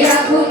রাখুন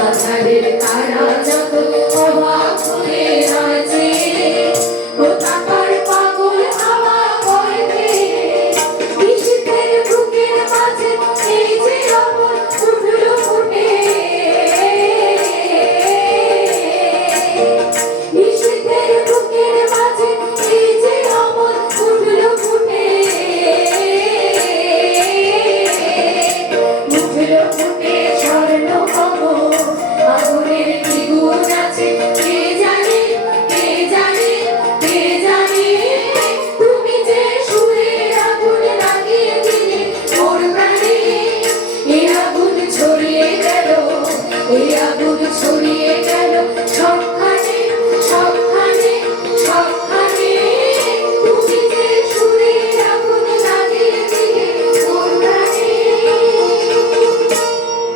আধারের তারা Oi,